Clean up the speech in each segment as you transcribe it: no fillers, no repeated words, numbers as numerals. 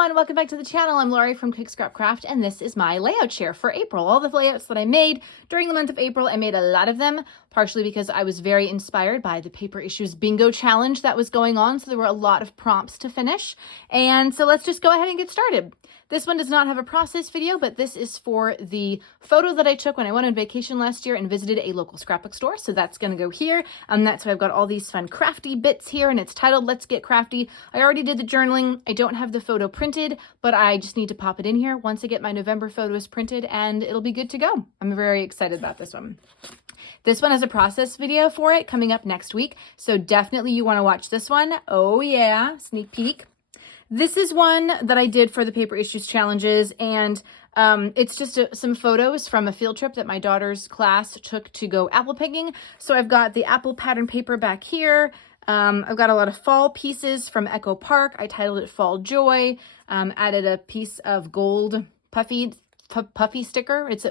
everyone, welcome back to the channel. I'm Lori from Scrapbook, and this is my layout share for April. All the layouts that I made during the month of April, I made a lot of them, partially because I was very inspired by the Paper Issues Bingo Challenge that was going on, so there were a lot of prompts to finish. And so let's just go ahead and get started. This one does not have a process video, but this is for the photo that I took when I went on vacation last year and visited a local scrapbook store. So that's going to go here. That's why I've got all these fun crafty bits here, and it's titled Let's Get Crafty. I already did the journaling. I don't have the photo printed, but I just need to pop it in here once I get my November photos printed, and it'll be good to go. I'm very excited about this one. This one has a process video for it coming up next week, so definitely you want to watch this one. Oh yeah, sneak peek. This is one that I did for the Paper Issues Challenges, and it's just some photos from a field trip that my daughter's class took to go apple picking. So I've got the apple pattern paper back here. I've got a lot of fall pieces from Echo Park. I titled it Fall Joy. Added a piece of gold puffy sticker. It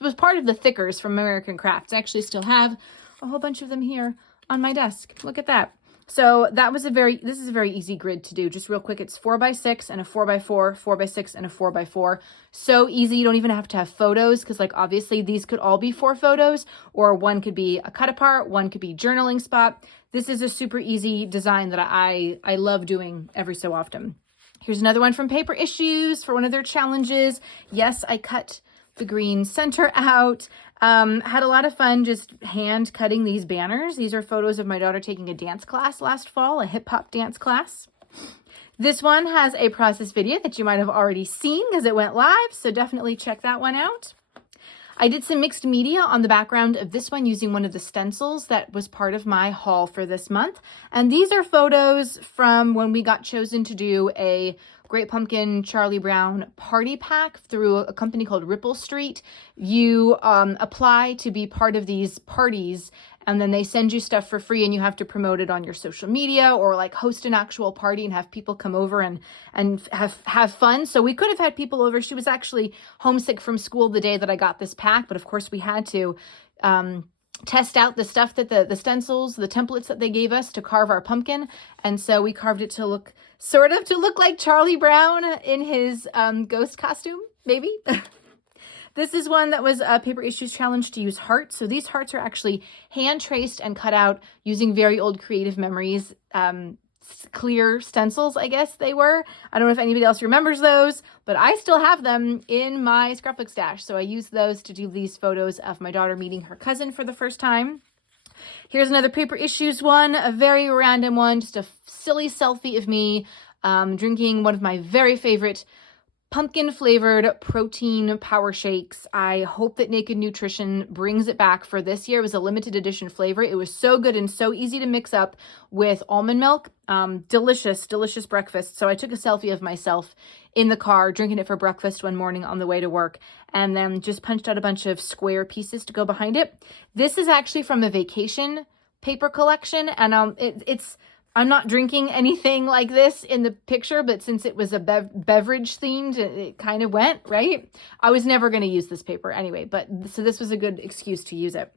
was part of the thickers from American Crafts. I actually still have a whole bunch of them here on my desk. Look at that. So that was this is a very easy grid to do. Just real quick, it's 4x6 and a 4x4, 4x6 and a 4x4. So easy. You don't even have to have photos because, like, obviously these could all be 4 photos, or one could be a cut apart, one could be journaling spot. This is a super easy design that I love doing every so often. Here's another one from Paper Issues for one of their challenges. Yes, I cut the green center out. Had a lot of fun just hand cutting these banners. These are photos of my daughter taking a dance class last fall, a hip hop dance class. This one has a process video that you might have already seen because it went live, so definitely check that one out. I did some mixed media on the background of this one using one of the stencils that was part of my haul for this month. And these are photos from when we got chosen to do a Great Pumpkin Charlie Brown party pack through a company called Ripple Street. You apply to be part of these parties, and then they send you stuff for free, and you have to promote it on your social media or like host an actual party and have people come over and have fun. So we could have had people over. She was actually homesick from school the day that I got this pack, but of course we had to test out the stuff that the stencils, the templates that they gave us to carve our pumpkin. And so we carved it to look like Charlie Brown in his ghost costume, maybe. This is one that was a Paper Issues Challenge to use hearts. So these hearts are actually hand traced and cut out using very old Creative Memories clear stencils, I guess they were. I don't know if anybody else remembers those, but I still have them in my scrapbook stash. So I used those to do these photos of my daughter meeting her cousin for the first time. Here's another Paper Issues one, a very random one, just a silly selfie of me drinking one of my very favorite pumpkin flavored protein power shakes. I hope that Naked Nutrition brings it back for this year. It was a limited edition flavor. It was so good and so easy to mix up with almond milk. Delicious, delicious breakfast. So I took a selfie of myself in the car drinking it for breakfast one morning on the way to work, and then just punched out a bunch of square pieces to go behind it. This is actually from a vacation paper collection, and I'm not drinking anything like this in the picture, but since it was a beverage themed, it kind of went, right? I was never going to use this paper anyway, so this was a good excuse to use it.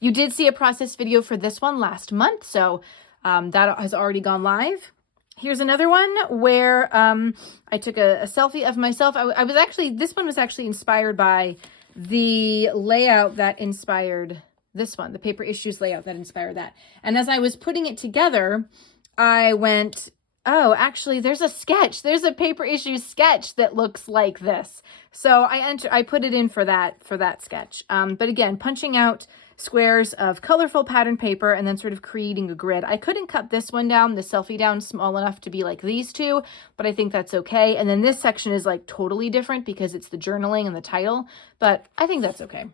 You did see a process video for this one last month, so that has already gone live. Here's another one where I took a selfie of myself. This one was actually inspired by the layout that inspired this one, the Paper Issues layout that inspired that. And as I was putting it together, I went, oh, actually, there's a sketch. There's a Paper Issues sketch that looks like this. So I put it in for that sketch. But again, punching out squares of colorful pattern paper and then sort of creating a grid. I couldn't cut this one down, the selfie down, small enough to be like these two, but I think that's okay. And then this section is like totally different because it's the journaling and the title, but I think that's okay.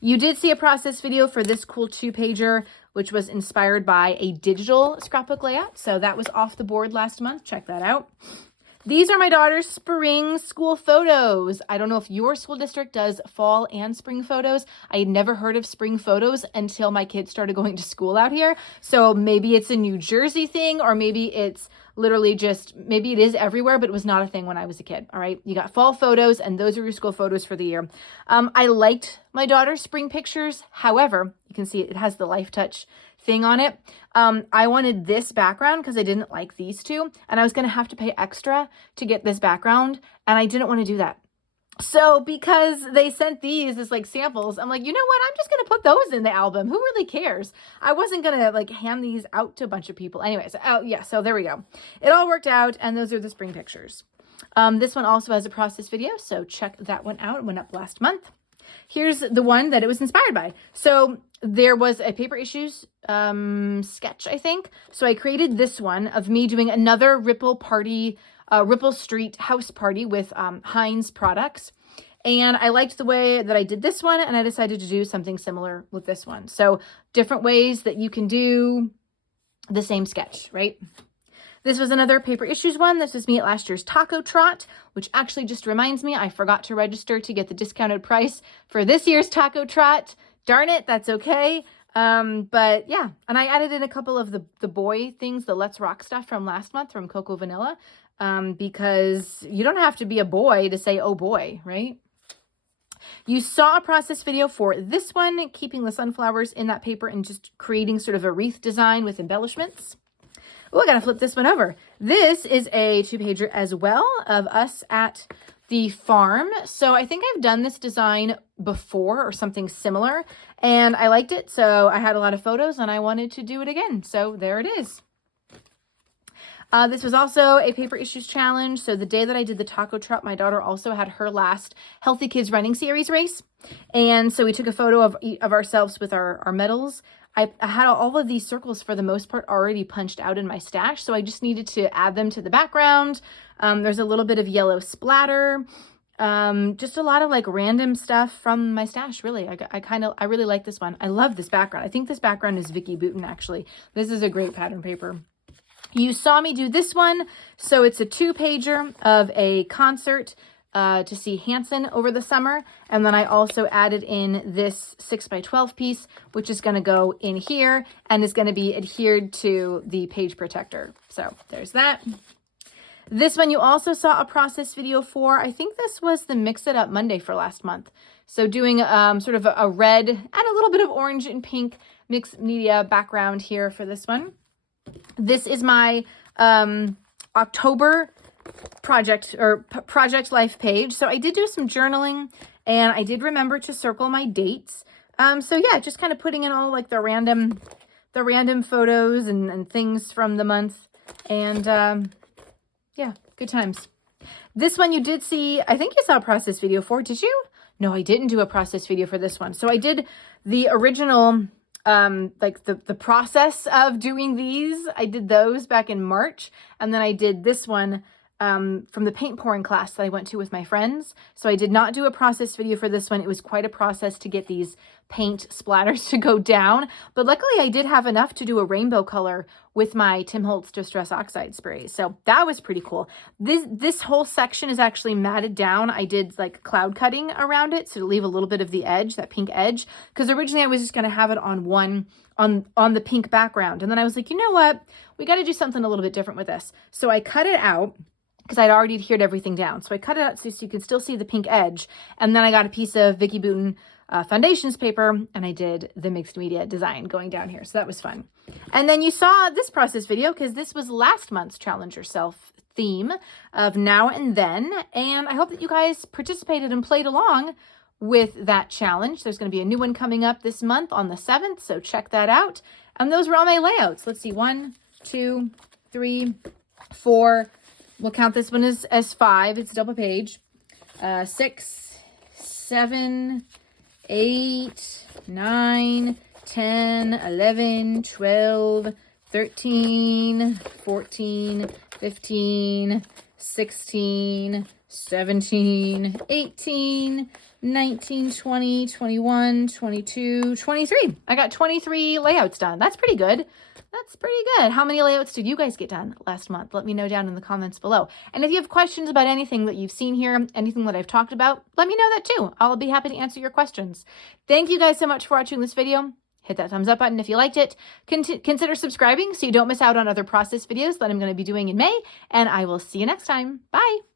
You did see a process video for this cool 2-pager, which was inspired by a digital scrapbook layout. So that was off the board last month. Check that out. These are my daughter's spring school photos. I don't know if your school district does fall and spring photos. I had never heard of spring photos until my kids started going to school out here. So maybe it's a New Jersey thing, or maybe it's literally just, maybe it is everywhere, but it was not a thing when I was a kid. All right. You got fall photos, and those are your school photos for the year. I liked my daughter's spring pictures. However, you can see it has the Life Touch thing on it. I wanted this background because I didn't like these two, and I was going to have to pay extra to get this background, and I didn't want to do that. So because they sent these as like samples, I'm like, you know what? I'm just going to put those in the album. Who really cares? I wasn't going to like hand these out to a bunch of people. Anyways, oh yeah, so there we go. It all worked out, and those are the spring pictures. This one also has a process video, so check that one out. It went up last month. Here's the one that it was inspired by. So there was a paper issues sketch, I think. So I created this one of me doing another Ripple Street house party with Heinz products. And I liked the way that I did this one, and I decided to do something similar with this one. So different ways that you can do the same sketch, right? This was another paper issues one. This was me at last year's Taco Trot, which actually just reminds me, I forgot to register to get the discounted price for this year's Taco Trot. Darn it, that's okay. But yeah, and I added in a couple of the boy things, the Let's Rock stuff from last month from Coco Vanilla, because you don't have to be a boy to say, oh boy, right? You saw a process video for this one, keeping the sunflowers in that paper and just creating sort of a wreath design with embellishments. Oh, I gotta flip this one over. This is a 2-pager as well of us at the farm. So I think I've done this design before or something similar, and I liked it. So I had a lot of photos and I wanted to do it again. So there it is. This was also a paper issues challenge. So the day that I did the Taco Trot, my daughter also had her last Healthy Kids Running Series race. And so we took a photo of ourselves with our medals. I had all of these circles for the most part already punched out in my stash, so I just needed to add them to the background. There's a little bit of yellow splatter, just a lot of like random stuff from my stash, really. I really like this one. I love this background. I think this background is Vicki Boutin, actually. This is a great pattern paper. You saw me do this one, so it's a 2-pager of a concert to see Hanson over the summer. And then I also added in this 6x12 piece, which is going to go in here and is going to be adhered to the page protector. So there's that. This one you also saw a process video for. I think this was the Mix It Up Monday for last month. So doing sort of a red and a little bit of orange and pink mixed media background here for this one. This is my October project life page. So I did do some journaling, and I did remember to circle my dates. So yeah, just kind of putting in all like the random photos and things from the month, and yeah, good times. This one you did see, I think you saw a process video for, did you? No, I didn't do a process video for this one. So I did the original like the process of doing these. I did those back in March, and then I did this one from the paint pouring class that I went to with my friends. So I did not do a process video for this one. It was quite a process to get these paint splatters to go down, but luckily I did have enough to do a rainbow color with my Tim Holtz Distress Oxide sprays. So that was pretty cool. This whole section is actually matted down. I did like cloud cutting around it, so to leave a little bit of the edge, that pink edge, because originally I was just going to have it on the pink background. And then I was like, you know what? We got to do something a little bit different with this. So I cut it out, because I'd already adhered everything down. So I cut it out so you can still see the pink edge. And then I got a piece of Vicki Boutin foundations paper, and I did the mixed media design going down here. So that was fun. And then you saw this process video, because this was last month's Challenge Yourself theme of Now and Then. And I hope that you guys participated and played along with that challenge. There's going to be a new one coming up this month on the 7th. So check that out. And those were all my layouts. Let's see, 1, 2, 3, 4. We'll count this one as 5. It's double page. 6, 7, 8, 9, 10, 11, 12, 13, 14, 15, 16, 17, 18, 19, 20, 21, 22, 23. I got 23 layouts done. That's pretty good. That's pretty good. How many layouts did you guys get done last month? Let me know down in the comments below. And if you have questions about anything that you've seen here, anything that I've talked about, let me know that too. I'll be happy to answer your questions. Thank you guys so much for watching this video. Hit that thumbs up button if you liked it. Consider subscribing so you don't miss out on other process videos that I'm going to be doing in May, and I will see you next time. Bye!